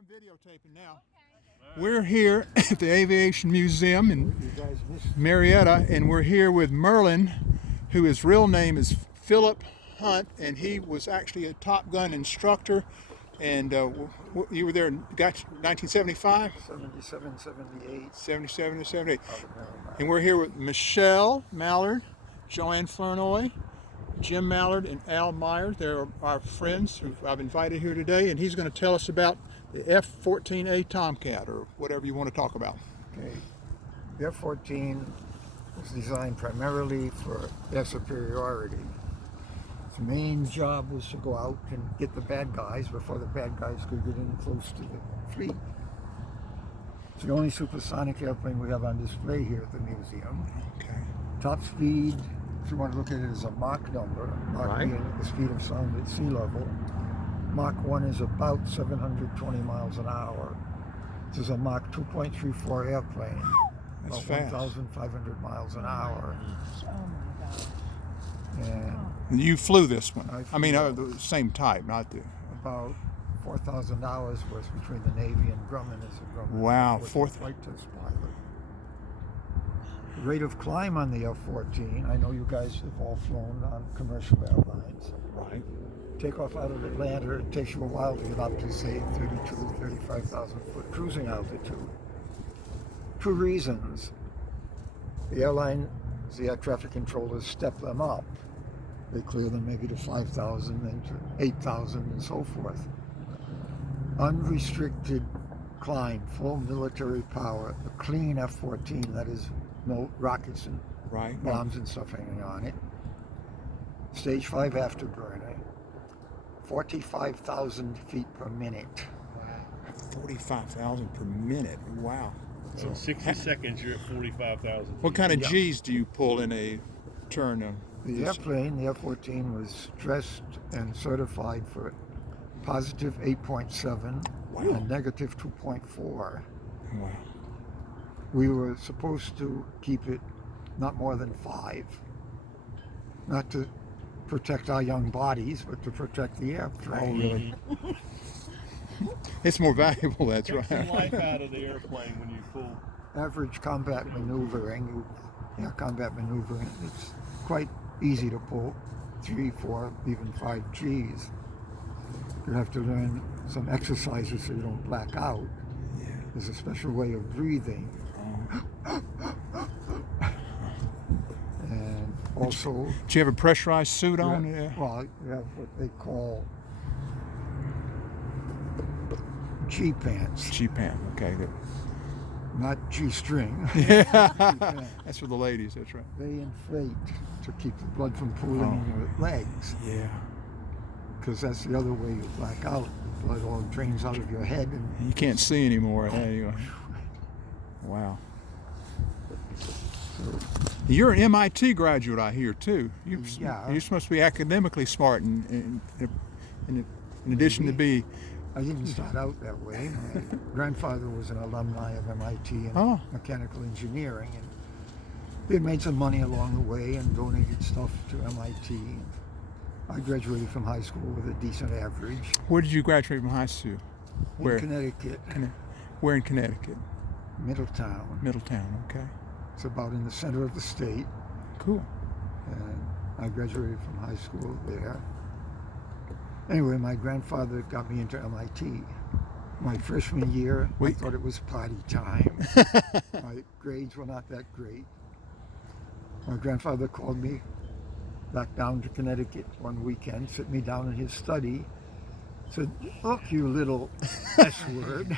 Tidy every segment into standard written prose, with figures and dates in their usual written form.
I'm videotaping now. We're here at the Aviation Museum in Marietta, and we're here with Merlin, who his real name is Phillip Hunt, and he was actually a Top Gun instructor. And you were there in 1975? 77, 78. 77 to 78. And we're here with Michelle Mallard, Joanne Flournoy, Jim Mallard, and Al Meyer. They're our friends who I've invited here today, and he's going to tell us about the F14A Tomcat, or whatever you want to talk about. Okay. The F-14 was designed primarily for air superiority. Its main job was to go out and get the bad guys before the bad guys could get in close to the fleet. It's the only supersonic airplane we have on display here at the museum. Okay. Top speed, if you want to look at it as a Mach number, Mach being the speed of sound at sea level, Mach 1 is about 720 miles an hour. This is a Mach 2.34 airplane, That's about fast. 1,500 miles an hour. Oh my God. And You flew this one. I I mean, flew the same type, not the... about $4,000 worth between the Navy and Grumman as a Grumman. Wow, was a fourth. flight test pilot. The rate of climb on the F-14, I know you guys have all flown on commercial airlines. Right. Take off out of Atlanta, it takes you a while to get up to, say, 35,000 foot cruising altitude. Two reasons. The airline, the air traffic controllers step them up. They clear them maybe to 5,000, then to 8,000, and so forth. Unrestricted climb, full military power, a clean F-14, that is, no rockets and Right. bombs and stuff hanging on it. Stage 5 afterburner, 45,000 feet per minute. 45,000 per minute. Wow. So 60 seconds, you're at 45,000. What kind of Yeah. G's do you pull in a turn? The airplane, the F-14, was dressed and certified for positive 8.7 Wow. and negative 2.4. Wow. We were supposed to keep it not more than 5. Not to protect our young bodies, but to protect the airplane. Oh, really? It's more valuable, that's Get some right. life out of the airplane when you pull. Average combat maneuvering, combat maneuvering, it's quite easy to pull 3, 4, even 5 Gs. You have to learn some exercises so you don't black out. Yeah. There's a special way of breathing. And also, Do you have a pressurized suit on? you have, well, you have what they call G-pants, G-pan, okay. Good. not G-string. Yeah. That's for the ladies, that's right. They inflate to keep the blood from pooling in your legs, Yeah. because that's the other way you black out. The blood all drains out of your head, and You can't see anymore. Anyway. Wow. You're an MIT graduate, I hear, too. Yeah. You're supposed to be academically smart in addition to be... I didn't start out that way. My grandfather was an alumni of MIT in Oh. mechanical engineering, and he had made some money along the way and donated stuff to MIT. I graduated from high school with a decent average. Where did you graduate from high school? Where? In Connecticut, Where in Connecticut? Middletown. Middletown, okay. It's about in the center of the state. Cool. And I graduated from high school there. Anyway, my grandfather got me into MIT. My freshman year, I thought it was party time. My grades were not that great. My grandfather called me back down to Connecticut one weekend, sit me down in his study, said, "Look, you little S-word.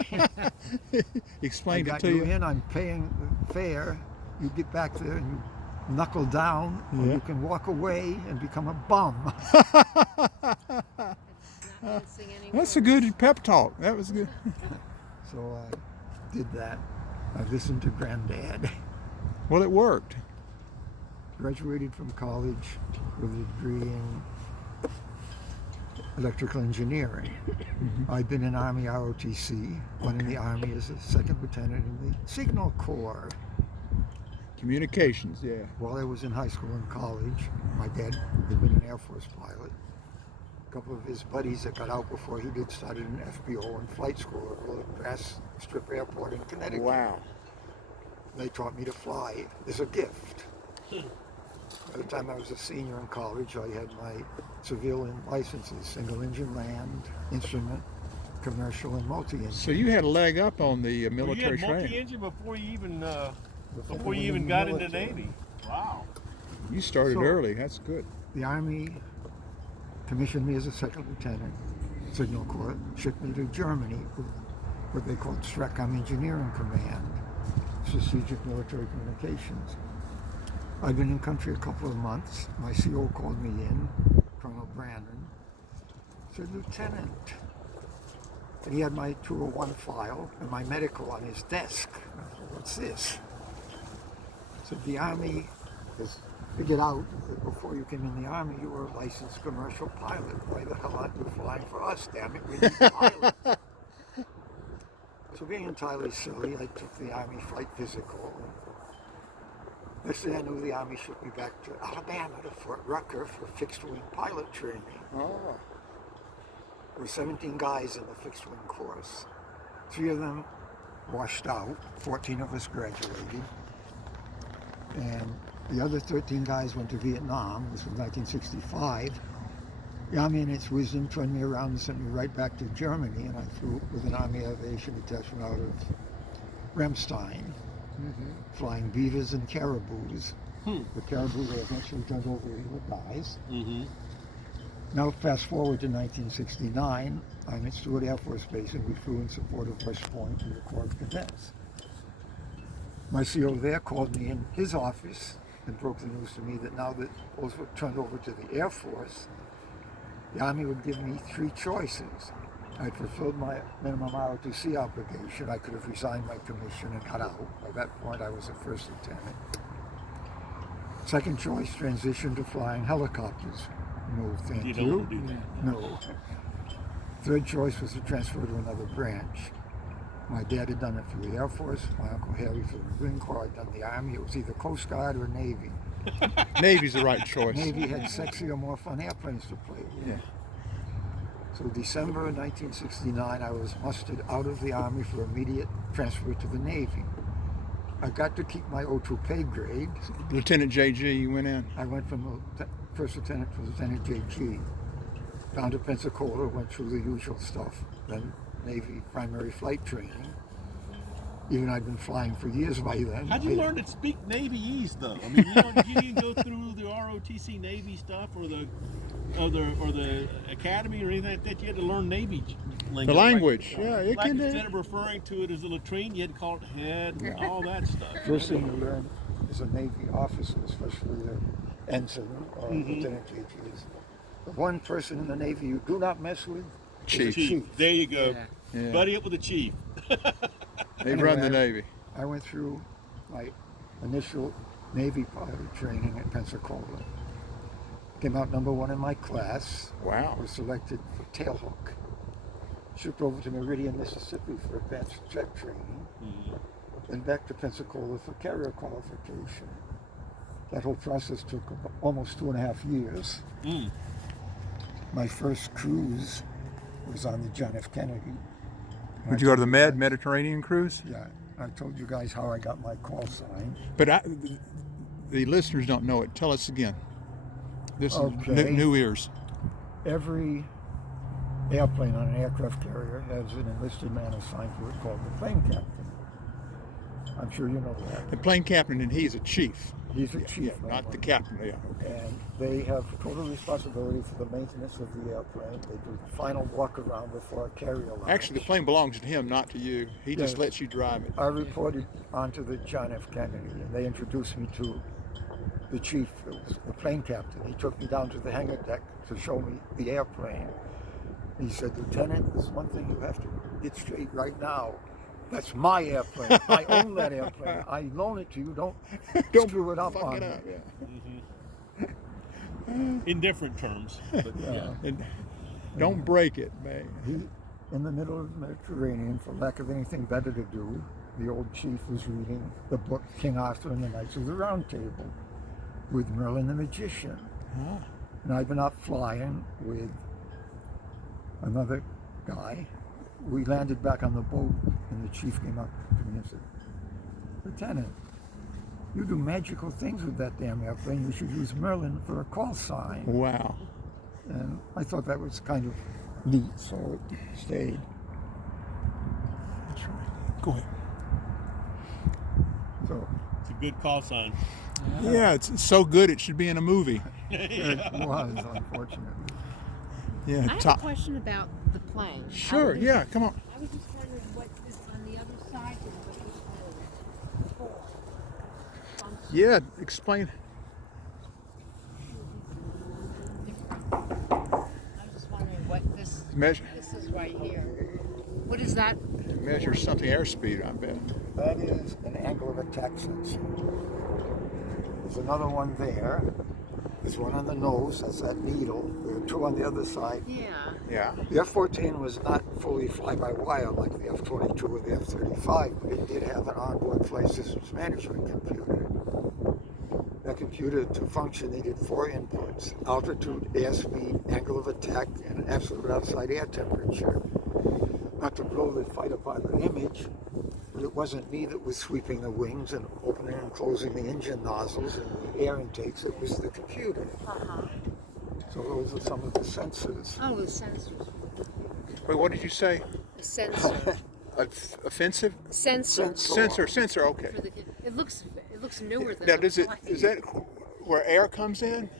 Explained I it got to you you. in, I'm paying the fare. You get back there and you knuckle down, or Yeah. you can walk away and become a bum." That's a good pep talk. That was good. So I did that. I listened to Granddad. Well, it worked. Graduated from college with a degree in electrical engineering. I'd been in Army ROTC, went in the Army as a second lieutenant in the Signal Corps. Communications, yeah. While I was in high school and college, my dad had been an Air Force pilot. A couple of his buddies that got out before he did started an FBO and flight school at a little grass strip airport in Connecticut. Wow. They taught me to fly as a gift. By the time I was a senior in college, I had my civilian licenses, single engine land, instrument, commercial, and multi-engine. So you had a leg up on the military you had training. multi-engine before you even Before got into military. Navy. Wow. You started So- early. That's good. The Army commissioned me as a second lieutenant, Signal Corps, shipped me to Germany with what they called Streckheim Engineering Command, Strategic Military Communications. I'd been in country a couple of months. My CO called me in, Colonel Brandon, said, Lieutenant. And he had my 201 file and my medical on his desk. I said, what's this? Said, the Army has figured out that before you came in the Army, you were a licensed commercial pilot. Why the hell aren't you flying for us, damn it? We need pilots. So being entirely silly, I took the Army flight physical. Next thing I knew, the Army shipped me back to Alabama, to Fort Rucker for fixed-wing pilot training. Oh. There were 17 guys in the fixed-wing course. 3 of them washed out, 14 of us graduated, and the other 13 guys went to Vietnam. This was 1965. The Army in its wisdom turned me around and sent me right back to Germany, and I flew with an Army aviation detachment out of Ramstein, flying beavers and caribous. The caribou were eventually turned over here with guys. Now fast forward to 1969, I'm at Stewart Air Force Base, and we flew in support of West Point with the Corps of Cadets. My CO there called me in his office and broke the news to me that now that those were turned over to the Air Force, the Army would give me 3 choices. I'd fulfilled my minimum ROTC obligation. I could have resigned my commission and got out. By that point, I was a first lieutenant. Second choice, transition to flying helicopters. No, thank You you. don't want to do that. No. Third choice was to transfer to another branch. My dad had done it for the Air Force, my Uncle Harry for the Marine Corps, I'd done the Army. It was either Coast Guard or Navy. Navy's the right choice. Navy had sexier, more fun airplanes to play with. Yeah. So December of 1969, I was mustered out of the Army for immediate transfer to the Navy. I got to keep my O2 pay grade. Lieutenant JG, you went in. I went from first lieutenant to Lieutenant JG, down to Pensacola, went through the usual stuff, then Navy primary flight training. Even I'd been flying for years by then. How'd you learn to speak Navy-ese though? I mean, you didn't go through the ROTC Navy stuff or the academy or anything like that. You had to learn Navy lingo. The language, yeah, it Like can do. instead of referring to it as a latrine, you had to call it head and all that stuff. First thing you learn as a Navy officer, especially the ensign or Lieutenant JG, is the one person in the Navy you do not mess with is Chief. the chief. There you go. Yeah. Buddy up with the chief. They run the Anyway, Navy. I went through my initial Navy pilot training at Pensacola. Came out number 1 in my class. Wow. Was selected for tailhook. Shipped over to Meridian, Mississippi for advanced jet training. Then back to Pensacola for carrier qualification. That whole process took almost 2.5 years. My first cruise was on the John F. Kennedy. Would you go to the Mediterranean cruise? Yeah, I told you guys how I got my call sign. But the listeners don't know it. Tell us again. This is Okay. new ears. Every airplane on an aircraft carrier has an enlisted man assigned to it called the plane captain. I'm sure you know that. The plane captain, and he's a chief. He's a chief. Yeah, not the captain. Yeah. Okay. And they have total responsibility for the maintenance of the airplane. They do the final walk around before a carrier launch. Actually, the plane belongs to him, not to you. He just Yes. lets you drive it. I reported onto the John F. Kennedy, and they introduced me to the chief, it was the plane captain. He took me down to the hangar deck to show me the airplane. He said, Lieutenant, there's one thing you have to get straight right now. That's my airplane. I own that airplane. I loan it to you. Don't screw it up Fuck on it me. up. Yeah. In different terms. But yeah. And don't break it, man. He, in the middle of the Mediterranean, for lack of anything better to do, the old chief was reading the book King Arthur and the Knights of the Round Table with Merlin the Magician. And I've been out flying with another guy. We landed back on the boat, and the chief came up to me and said, "Lieutenant, you do magical things with that damn airplane. You should use Merlin for a call sign." Wow. And I thought that was kind of neat, so it stayed. That's right. Go ahead. So It's a good call sign. Yeah, it's so good it should be in a movie. it was, unfortunately. Yeah, I have a question about the plane. Sure, yeah, come on. I was just wondering what's this on the other side and what this for. Yeah, explain. I was just wondering what this Measure, is right here. What is that? measure something airspeed, I bet. That is an angle of attack sensor. There's another one there. There's one on the nose, that's that needle. There are two on the other side. Yeah. Yeah. The F-14 was not fully fly-by-wire like the F-22 or the F-35, but it did have an onboard flight systems management computer. That computer, to function, needed 4 inputs: altitude, airspeed, angle of attack, and absolute outside air temperature. Not to blow the fighter pilot image, but it wasn't me that was sweeping the wings and opening and closing the engine nozzles and the air intakes. It was the computer. Uh-huh. So those are some of the sensors. Oh, the sensors. Wait, what did you say? The sensor. Offensive? Sensor. Sensor, okay. For the, it looks newer than Now, the is plane. that where air comes in?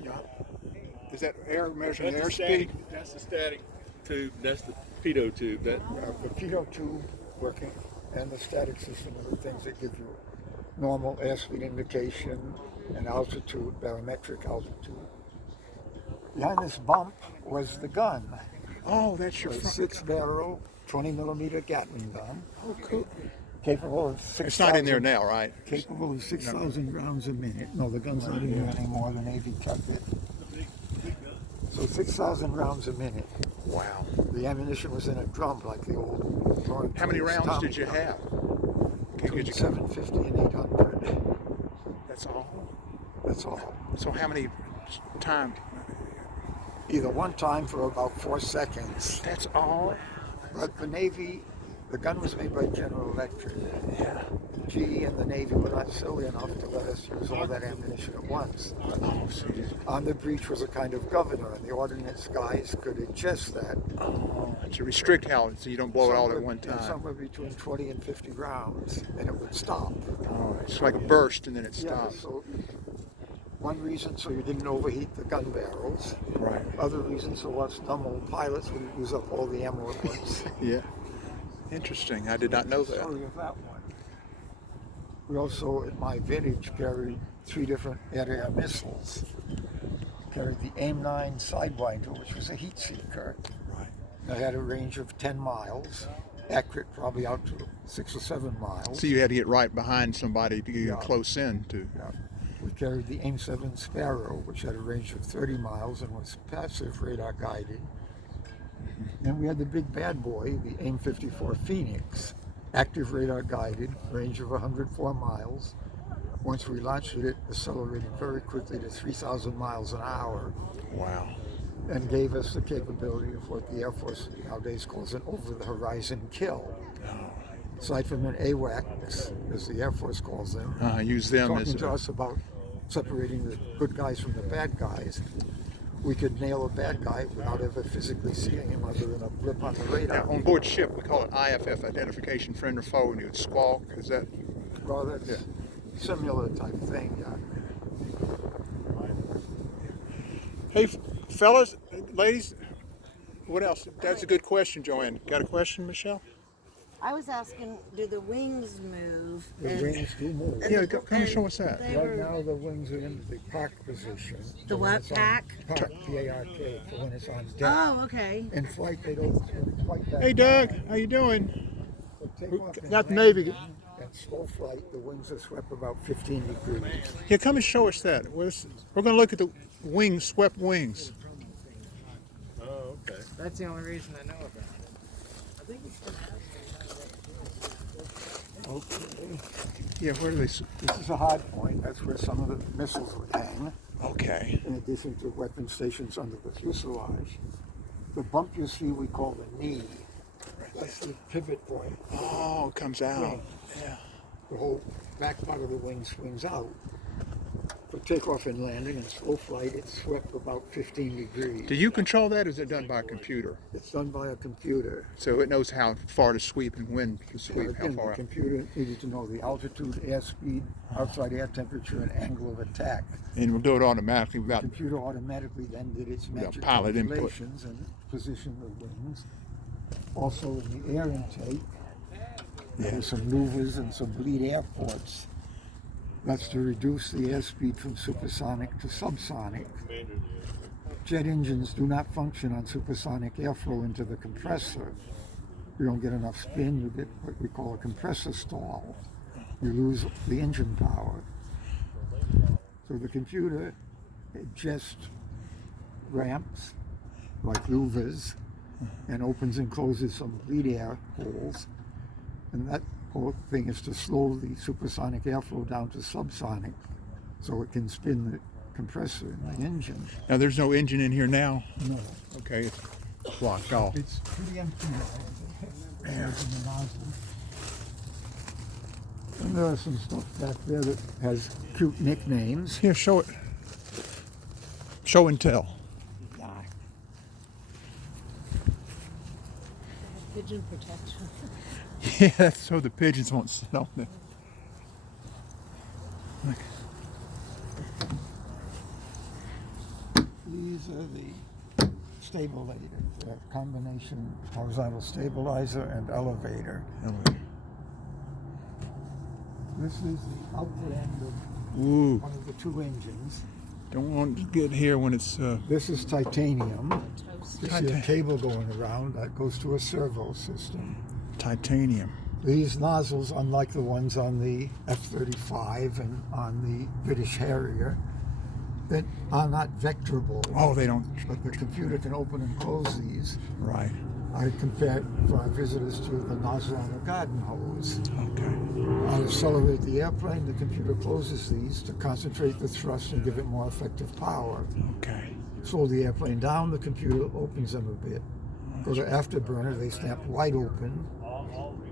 Is that air measuring That's the airspeed? static. That's the static tube. That's the pitot tube. That The pitot tube working and the static system are the things that give you normal airspeed indication and altitude, barometric altitude. Behind this bump was the gun, Oh, that's your a front. 6-barrel, 20-millimeter Gatling gun, Oh, cool. capable of 6,000. It's not in there now, right? Capable of 6,000 rounds a minute. No, the gun's not in there anymore. The Navy kept it. So 6,000 rounds a minute. Wow. The ammunition was in a drum like the old. Lawrence How many rounds Tommy did you gun. have? Between Could you- 750 and 800. That's all. That's all. So how many times? Either one time for about 4 seconds. That's all. But the Navy, the gun was made by General Electric. Yeah. GE and the Navy were not silly enough to let us use all that ammunition at once. Oh, so On the breech was a kind of governor, and the ordnance guys could adjust that. to restrict how so you don't blow it all at Somewhere- one yeah, time. somewhere between 20 and 50 rounds, and it would stop. Oh, it's like a burst and then it Yeah, stops. so one reason so you didn't overheat the gun barrels. Right. Other reasons so us dumb old pilots wouldn't use up all the ammo at once. Yeah. Interesting. I did not know that. Story of that one. We also, at my vintage, carried 3 different air-to-air missiles. Carried the AIM-9 Sidewinder, which was a heat seeker. Right. It had a range of 10 miles, accurate probably out to 6 or 7 miles. So you had to get right behind somebody to get Yeah. close in to. Yeah. We carried the AIM-7 Sparrow, which had a range of 30 miles and was passive radar guided. And we had the big bad boy, the AIM-54 Phoenix, active radar guided, range of 104 miles. Once we launched it accelerated very quickly to 3,000 miles an hour Wow. and gave us the capability of what the Air Force nowadays calls an over-the-horizon kill. Aside from an AWACS, as the Air Force calls them, Use them as talking to us about separating the good guys from the bad guys, we could nail a bad guy without ever physically seeing him other than a blip on the radar. Now, on board ship, we call it IFF, identification, friend or foe, and you would squawk. Is that? Well, that's similar type thing, yeah. Hey, fellas, ladies, what else? That's a good question, Joanne. Got a question, Michelle? I was asking, do the wings move? The And wings do move. Yeah, come and show us that. they Right were- now, the wings are in the park position. The when what, it's on- pack? Park, P-A-R-K, for when it's on deck. Oh, okay. In flight, they don't quite that. Hey, Doug, how you doing? So take off and Got the land, Navy. and slow flight, the wings are swept about 15 degrees. Yeah, come and show us that. We're going to look at the wings, swept wings. oh, okay. That's the only reason I know about it. Okay. Yeah, where do they? This is a hard point. That's where some of the missiles would hang, Okay. in addition to weapon stations under the fuselage. The bump you see we call the knee. That's the pivot point. Oh, it comes out. Yeah. The whole back part of the wing swings out. For takeoff and landing and slow flight, it's swept about 15 degrees. Do you control that, or is it done by a computer? It's done by a computer. So it knows how far to sweep and when to Yeah, sweep, how again, far the out. computer needed to know the altitude, airspeed, outside air temperature, and angle of attack. And we'll do it automatically The without. computer automatically then did its Without magic pilot input. calculations and positioned the wings. Also in the air intake, there were some louvers and some bleed air ports. That's to reduce the airspeed from supersonic to subsonic. Jet engines do not function on supersonic airflow into the compressor. You don't get enough spin, you get what we call a compressor stall. You lose the engine power. So the computer adjusts ramps like louvers and opens and closes some bleed air holes. And that whole thing is to slow the supersonic airflow down to subsonic so it can spin the compressor in the engine. Now there's no engine in here now. No, Okay, it's blocked off. it's pretty empty now. There's the nozzle. And there are some stuff back there that has cute nicknames. Here, show it. Show and tell. Pigeon protection. Yeah, that's so the pigeons won't sit on it. Look. These are the stabilators. They're a combination horizontal stabilizer and elevator. This is the output end of Ooh, one of the two engines. don't want to get here when it's This is titanium. Toast. You see a cable going around that goes to a servo system. titanium. These nozzles, unlike the ones on the F-35 and on the British Harrier, that are not vectorable. Oh, they don't. But the computer can open and close these. Right. I compare for our visitors to the nozzle on a garden hose. Okay. On accelerate the airplane, the computer closes these to concentrate the thrust and give it more effective power. Okay. Slow the airplane down, the computer opens them a bit. Go to afterburner, they snap wide open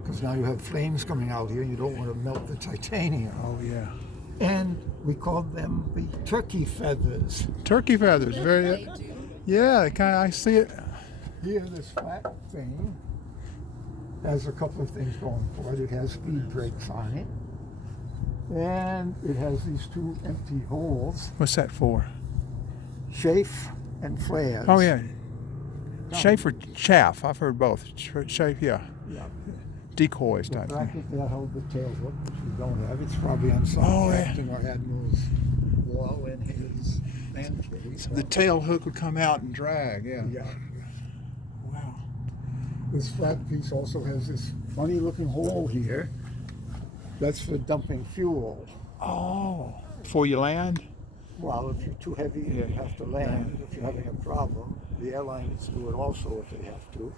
because now you have flames coming out here and you don't want to melt the titanium. Oh yeah. And we called them the turkey feathers. Turkey feathers. Very. Yeah. Kind of. I see it. Here, this flat thing has a couple of things going for it. It has speed brakes on it. And it has these two empty holes, What's that for? chafe and flares. Oh yeah. Chafe or chaff? I've heard both. Chafe, yeah. Yeah. Decoys The type thing. bracket that held the tail hook, which we don't have, it's probably on some Oh, yeah. captain or admiral's wall in his man cave. The tail hook would come out and drag. Yeah. Yeah. Wow. This flat piece also has this funny looking hole here. That's for dumping fuel. Oh. Before you land. Well, if you're too heavy, you Yeah. have to land. If you're having a problem, the airlines do it also if they have to.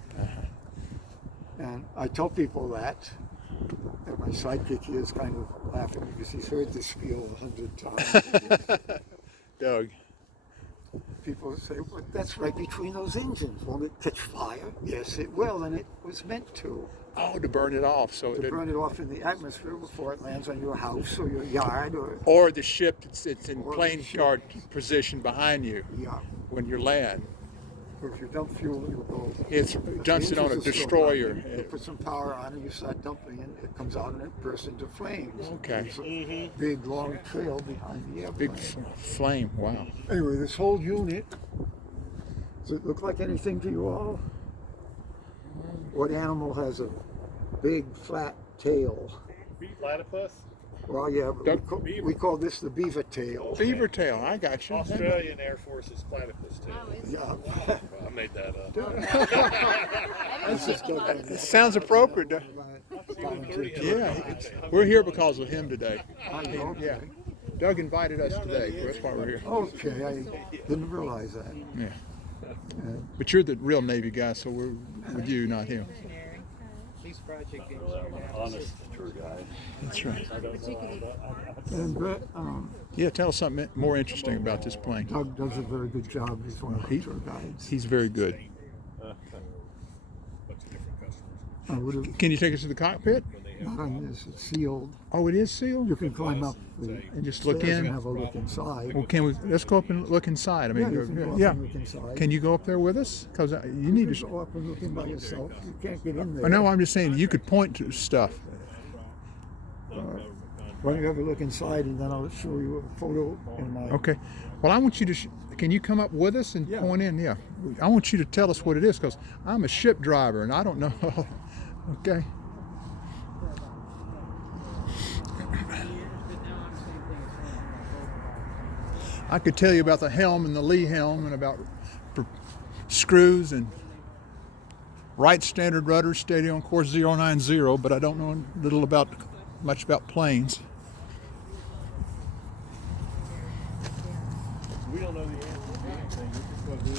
And I tell people that, and my sidekick here is kind of laughing because he's heard this spiel 100 times. Doug. People say, well, that's right between those engines. Won't it catch fire? Yes, it will, and it was meant to. Oh, to burn it off so it To didn't. burn it off in the atmosphere before it lands on your house or your yard Or the ship it's in Or the plane ship. guard position behind you yeah. when you land. Or if you dump fuel, it'll go. It dumps it on a Engines are still destroyer. running. You put some power on it, you start dumping it, it comes out and it bursts into flames. Okay. It's a big long trail behind the airplane. Big flame. Wow. Anyway, this whole unit, does it look like anything to you all? What animal has a big flat tail? Platypus? Well, yeah, but Duck- we call this the beaver tail. Beaver tail. I got you. Australian Air Force's platypus tail. Oh, is it? Yeah. I made that up. That's just It sounds appropriate. Doug. Yeah. We're here because of him today. Yeah. Doug invited us today. That's why we're here. Okay, I didn't realize that. Yeah. But you're the real Navy guy, so we're with you, not him. These project games are now. Honest tour guide. That's right. And Brett, Yeah, tell us something more interesting about this plane. Doug does a very good job. He's one of the tour guides. He's very good. I would have Can you take us to the cockpit? not on this. It's sealed. Oh, it is sealed? You can climb up And just look stairs in? and have a look inside. Well, can we, let's go up and look inside. I mean, Yeah, you can go up yeah. and look inside. Can you go up there with us? Because you need You to. can go up and look in by yourself. You can't get in there. I know, I'm just saying, you could point to stuff. Why don't you have a look inside, and then I'll show you a photo in my... Okay. Well, I want you to. Can you come up with us and Yeah. point in? Yeah. I want you to tell us what it is, because I'm a ship driver and I don't know. Okay. I could tell you about the helm and the lee helm and about screws and right standard rudder, steady on course 090, but I don't know much about planes. We don't know the answer to anything. We just go do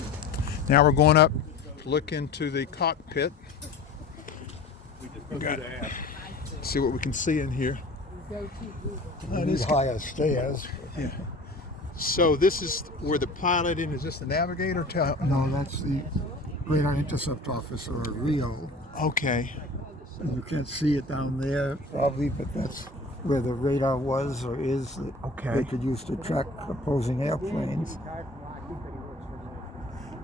it. Now we're going up to look into the cockpit. We just go Got do it. the app. See what we can see in here. It is higher stairs. Yeah. So this is where the pilot is this the navigator? No, that's the radar intercept officer, or RIO. Okay. And you can't see it down there probably, but that's where the radar was or is that Okay. they could use to track opposing airplanes.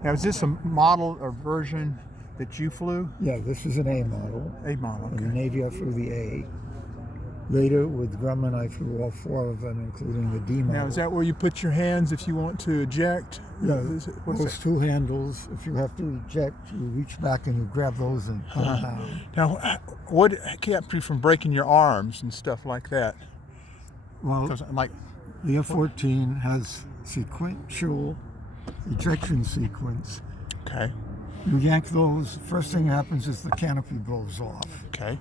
Now is this a model or version that you flew? Yeah, this is an A model. A model, In the okay. Navy, I flew the A. Later, with Grumman, I flew all four of them, including the D model. Now is that where you put your hands if you want to eject? Yeah, What's those that? two handles, if you have to eject, you reach back and you grab those and pull down. Now, what kept you from breaking your arms and stuff like that? Well, Because like, the F-14 has sequential ejection sequence. okay, You yank those, first thing that happens is the canopy blows off. okay.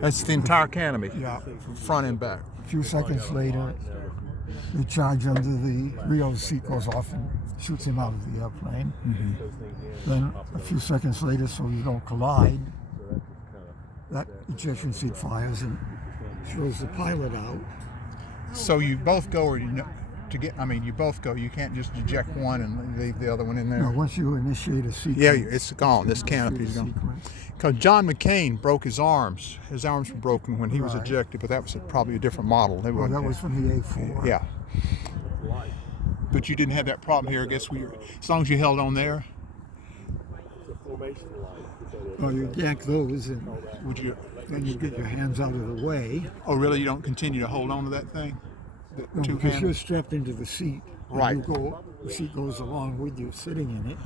That's the entire canopy, Yeah. from front and back. A few seconds later, the charge under the Rio's seat goes off and shoots him out of the airplane. Then a few seconds later, so you don't collide, that ejection seat fires and throws the pilot out. So you both go, or you both go. You can't just eject one and leave the other one in there. Now, once you initiate a sequence, Yeah, it's gone. This canopy's gone. sequence. Because John McCain broke his arms. His arms were broken when he was Right. ejected, but that was probably a different model. They Well, weren't- that was from the A4. Yeah. But you didn't have that problem here. I guess as long as you held on there, Well, you yank those and would you? then you get your hands out of the way. Oh, really? You don't continue to hold on to that thing? The No, two because hand? you're strapped into the seat. When Right. You go, the seat goes along with you sitting in it.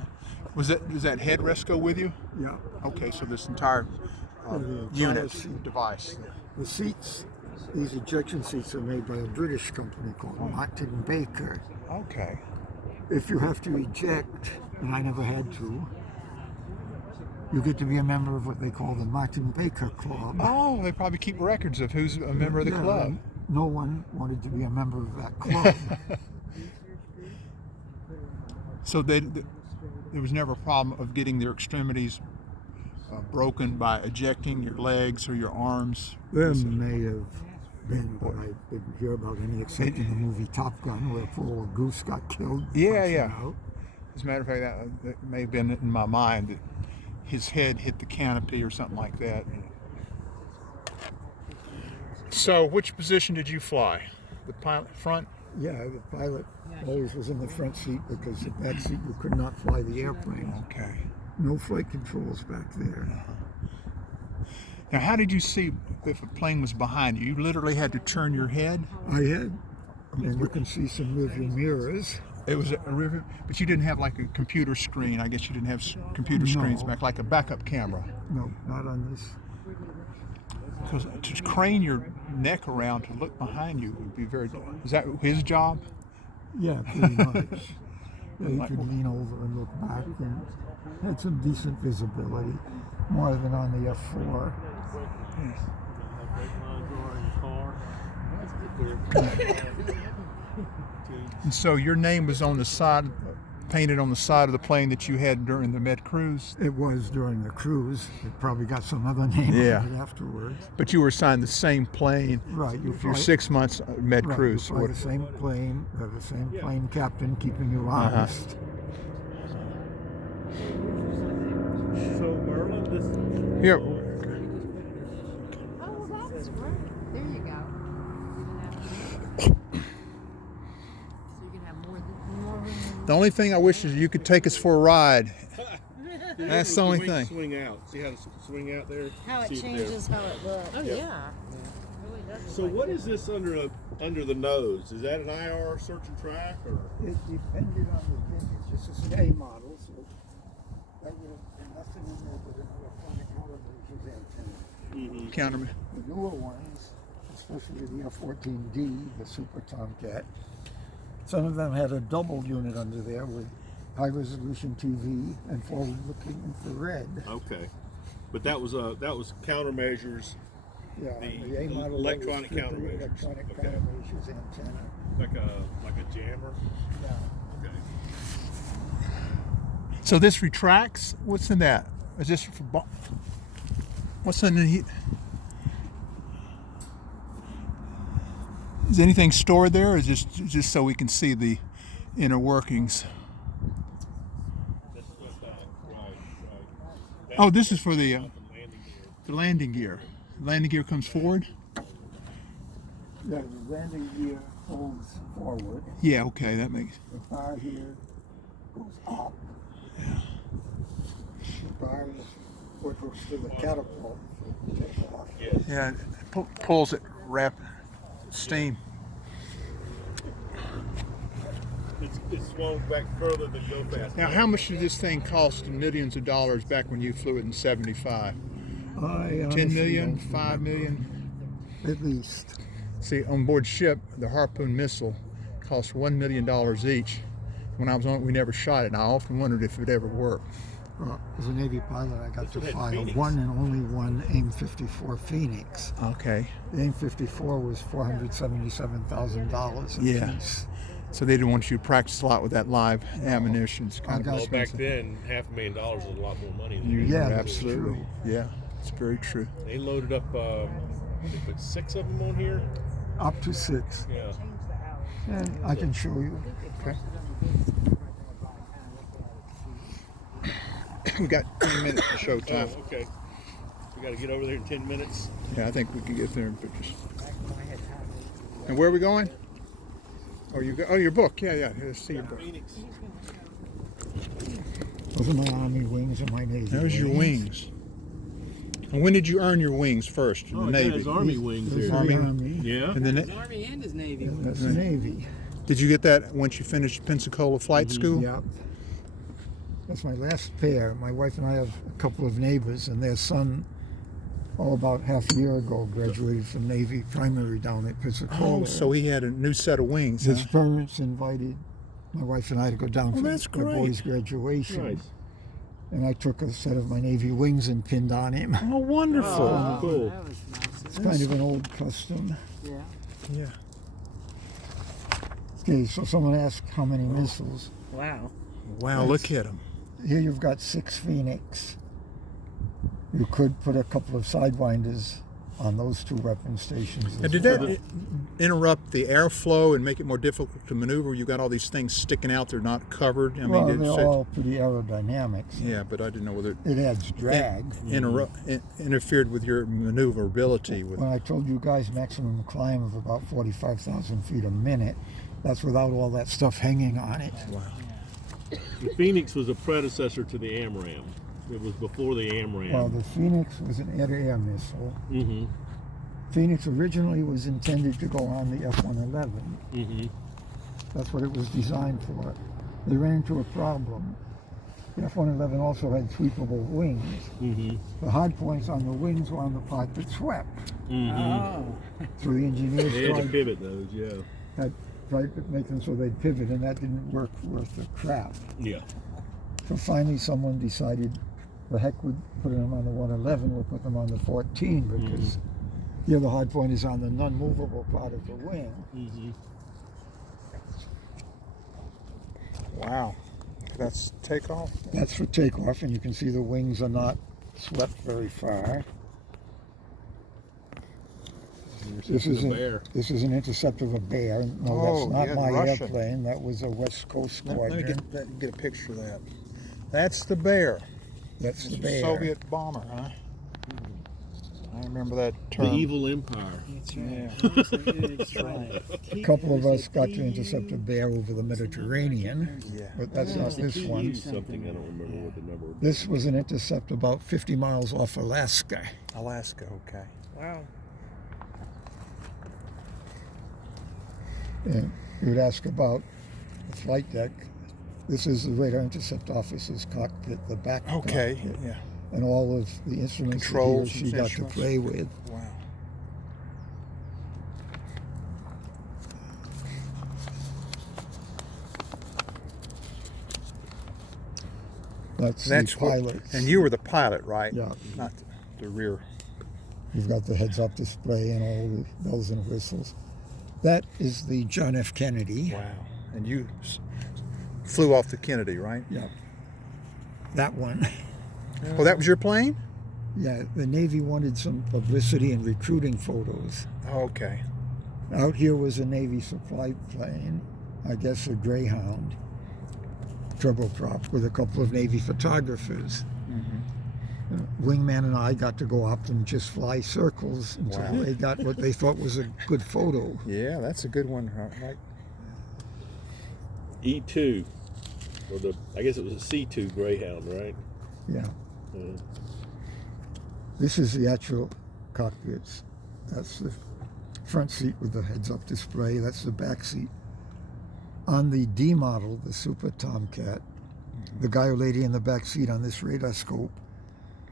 Does that headrest go with you? Yeah. Okay, so this entire The entire unit seat. device. The seats, these ejection seats are made by a British company called Martin Baker. Okay. If you have to eject, and I never had to, you get to be a member of what they call the Martin Baker Club. Oh, they probably keep records of who's a member of the Yeah, club. and no one wanted to be a member of that club. So there was never a problem of getting their extremities broken by ejecting your legs or your arms. There may have been, but I didn't hear about any except in the movie Top Gun, where poor old Goose got killed. Yeah, punching yeah. out. As a matter of fact, that may have been in my mind that his head hit the canopy or something like that. So, which position did you fly? The pilot front? Yeah, the pilot always was in the front seat because at that seat you could not fly the airplane. Okay. No flight controls back there. Now, how did you see if a plane was behind you? You literally had to turn your head. I had, and you can see some rearview mirrors. It was a river, but you didn't have like a computer screen. I guess you didn't have computer screens No. back, like a backup camera. No, not on this. Because to crane your neck around to look behind you would be very. Is that his job? Yeah, pretty much. Yeah, you could lean over and look back and had some decent visibility, more than on the F4. And so your name was on the side, painted on the side of the plane that you had during the med cruise. It was during the cruise. It probably got some other name Yeah. on it afterwards. But you were assigned the same plane Right. You for your fly- 6 months med right, cruise. You fly the same plane, have the same plane captain keeping you honest. So Merlin, this Here, That's right. There you go. So you can have more room. The only thing I wish is you could take us for a ride. That's the only thing. Swing out. See how to swing out there? How it See changes how it looks. Oh Yep. yeah. Really does. So what is this under the nose? Is that an IR search and track or? It depended on the vintage. This is an A model, so that would have been nothing in there but an electronic calibration antenna. Counterman. The newer ones, especially the F14D, the Super Tomcat, some of them had a double unit under there with high-resolution TV and forward-looking infrared. Okay, but that was countermeasures, Yeah, The A model electronic that was strictly countermeasures. Electronic Okay. countermeasures antenna. like a jammer. Yeah. Okay. So this retracts? What's in that? Is this for what's in the Is anything stored there, or is just so we can see the inner workings? That's right. Oh, this is for the Landing gear. landing gear. Landing gear comes forward? Yeah, the landing gear holds forward. Yeah, okay, that makes. The bar here goes up. The bar is what goes to the catapult for takeoff. Yes. Yeah, it pulls it rapid steam. It's swung back further than go fast. Now, how much did this thing cost in millions of dollars back when you flew it in '75? 10 million, 5 million? At least. See, on board ship, the Harpoon missile cost $1 million each. When I was on it, we never shot it, and I often wondered if it would ever work. As a Navy pilot, I got to This one had fly Phoenix. one and only one AIM-54 Phoenix. Okay. The AIM-54 was $477,000 a Yeah. piece. So they didn't want you to practice a lot with that live ammunition. It's kind I of got- Well, back expensive. then, $500,000 was a lot more money than You- Yeah, that's absolutely. true. Yeah, it's very true. They loaded up. They put 6 of them on here. Up to 6. Yeah. And I can show you. Okay. We got 10 minutes to show time. Oh, okay. We got to get over there in 10 minutes. Yeah, I think we can get there in pictures. And where are we going? Oh, you go. Oh, your book. Yeah, yeah. Let's see your book. Phoenix. Those are my Army wings and my Navy There's your wings. And when did you earn your wings first? In Oh, the it Navy. has Army wings Those there. are the Army. Army. Yeah. And then His Army and his Navy. That's the Navy. did you get that once you finished Pensacola Flight School? Yeah. That's my last pair. My wife and I have a couple of neighbors, and their son, about half a year ago, graduated from Navy primary down at Pensacola. Oh, so he had a new set of wings. his Huh? parents invited my wife and I to go down for that's the great. boys' graduation. Nice. And I took a set of my Navy wings and pinned on him. Oh, wonderful. Oh, cool. That was nice. It's kind of an old custom. Yeah. Yeah. Okay, so someone asked how many missiles. Wow. Wow, look at him. Here you've got 6 Phoenix. You could put a couple of sidewinders on those 2 weapon stations. Now, as did well. that interrupt the airflow and make it more difficult to maneuver? You got all these things sticking out; they're not covered. I Well, mean, they're all pretty aerodynamic. So yeah, but I didn't know whether it adds drag. it interfered with your maneuverability. With When I told you guys maximum climb of about 45,000 feet a minute, that's without all that stuff hanging on it. wow. The Phoenix was a predecessor to the AMRAAM. It was before the AMRAAM. Well, the Phoenix was an air-to-air missile. Mm-hmm. Phoenix originally was intended to go on the F-111. Mm-hmm. That's what it was designed for. They ran into a problem. The F-111 also had sweepable wings. Mm-hmm. The hard points on the wings were on the part that swept. Mm-hmm. Oh. So the engineers They had to tried pivot those, yeah. to make them so they'd pivot, and that didn't work worth the crap. Yeah. So finally someone decided the heck with putting them on the 111, we'll put them on the 14 because here the hard point is on the non-movable part of the wing. Mm-hmm. Wow. That's takeoff. That's for takeoff, and you can see the wings are not swept very far. This is an intercept of a bear. No, Oh, that's not yeah, my Russia. airplane. That was a West Coast Let me squadron. get a picture of that. That's the Bear. That's the It's a bear. Soviet bomber, huh? I remember that The term. evil empire. That's right. Yeah. That's right. A couple of us got to intercept a bear over the Mediterranean, Yeah. but that's not this one. Something I don't remember what the number was. This was an intercept about 50 miles off Alaska. Alaska, okay. Wow. And you would ask about the flight deck. This is the radar intercept officer's cockpit, the back Okay, cockpit, yeah. and all of the instruments Controls that he and or she got to instruments. play with. Wow. That's That's the what, pilot. and you were the pilot, right? Yeah. Not the rear. You've got the heads-up display and all the bells and whistles. That is the John F. Kennedy. Wow. And you flew off the Kennedy, right? Yeah. That one. Oh, that was your plane? Yeah, the Navy wanted some publicity and recruiting photos. Oh, okay. Out here was a Navy supply plane, I guess a Greyhound, turboprop with a couple of Navy photographers. Wingman and I got to go up and just fly circles until Wow. they got what they thought was a good photo. Yeah, that's a good one, right? E2, or I guess it was a C2 Greyhound, right? Yeah. Uh, This is the actual cockpits. That's the front seat with the heads-up display. That's the back seat. On the D model, the Super Tomcat, the guy or lady in the back seat on this radar scope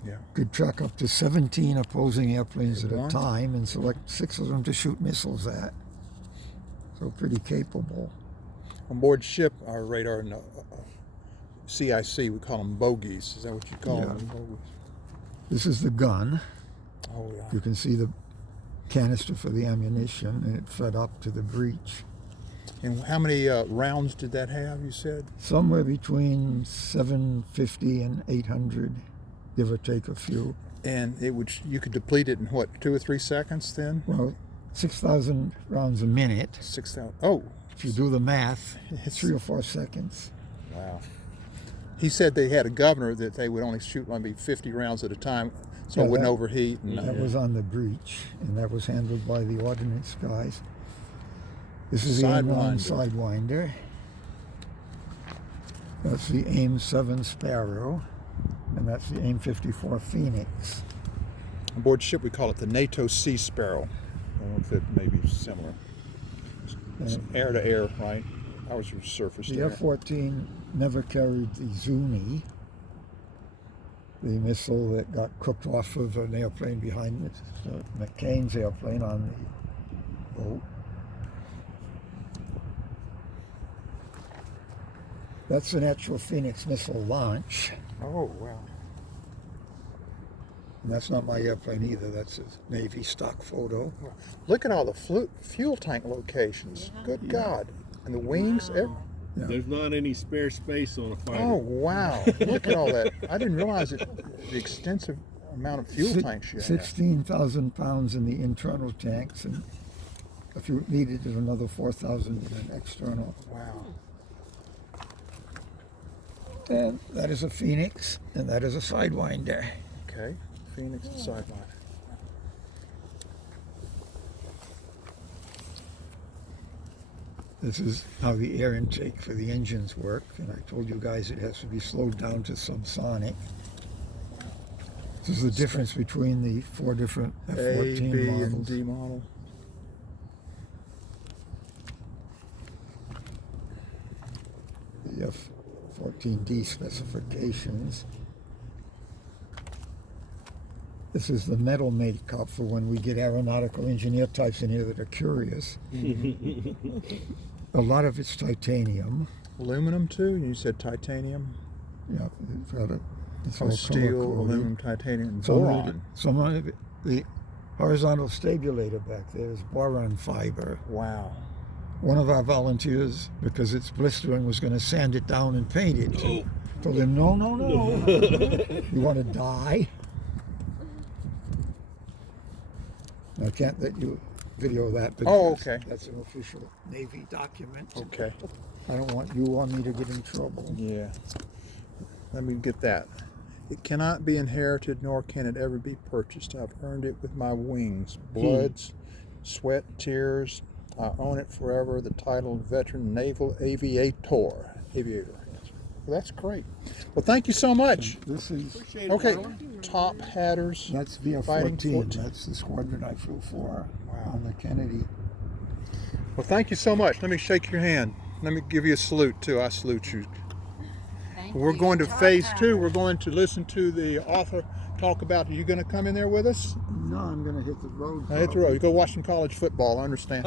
Yeah. could track up to 17 opposing airplanes at a once? time and select 6 of them to shoot missiles at. So pretty capable. On board ship, our radar and CIC, we call them bogies. Is that what you call Yeah. them? Bogies. This is the gun. Oh, yeah. You can see the canister for the ammunition, and it fed up to the breech. And how many rounds did that have, you said? Somewhere between 750 and 800, give or take a few. And you could deplete it in what, 2 or 3 seconds then? Well, 6,000 rounds a minute. 6,000. Oh, If you do the math, It's- 3 or 4 seconds. wow. He said they had a governor that they would only shoot maybe 50 rounds at a time so Yeah, it wouldn't that- overheat. And, That was on the breech, and that was handled by the ordnance guys. This is the AIM-9 Sidewinder. That's the AIM-7 Sparrow, and that's the AIM-54 Phoenix. On board ship, we call it the NATO Sea Sparrow. I don't know if it may be similar. It's air to air, right? Ours was surface The to air. F-14 never carried the Zuni, the missile that got cooked off of an airplane behind it, McCain's airplane on the boat. That's an actual Phoenix missile launch. Oh, wow. And that's not my airplane either. That's a Navy stock photo. Look at all the fuel tank locations. Good God. And the wings. Yeah. There's not any spare space on a fighter. Oh, wow. Look at all that. I didn't realize the extensive amount of fuel tanks you have. 16,000 pounds in the internal tanks, and if you needed it, another 4,000 in an external. Wow. And that is a Phoenix, and that is a Sidewinder. Okay. Phoenix and sideline. This is how the air intake for the engines work, and I told you guys it has to be slowed down to subsonic. This is the difference between the 4 different A, F-14 B, models. and D model. The F-14D specifications. This is the metal makeup for when we get aeronautical engineer types in here that are curious. A lot of it's titanium. Aluminum too? You said titanium? Yeah, it's got a it's Oh, all steel, color-coded. aluminum, titanium, and Some boron. of it, the horizontal stabulator back there is boron fiber. Wow. One of our volunteers, because it's blistering, was going to sand it down and paint it. Oh. Told him, no. You want to die? I can't let you video that because Oh, okay. that's an official Navy document. Okay. I don't want you or me to get in trouble. Yeah. Let me get that. It cannot be inherited, nor can it ever be purchased. I've earned it with my wings, bloods, sweat, tears. I own it forever. The title veteran naval aviator. Aviator. Well, that's great. Well, thank you so much. This is, Appreciate it, Okay, Merlin. top hatters. that's Fighting VF-14. 14. That's the squadron I flew for Wow. on the Kennedy. Well, thank you so much. Let me shake your hand. Let me give you a salute too. I salute you. Thank We're you. going to Top phase two. hatters. We're going to listen to the author talk about. Are you going to come in there with us? No, I'm going to hit the road. Hit the road. You go watch some college football. I understand.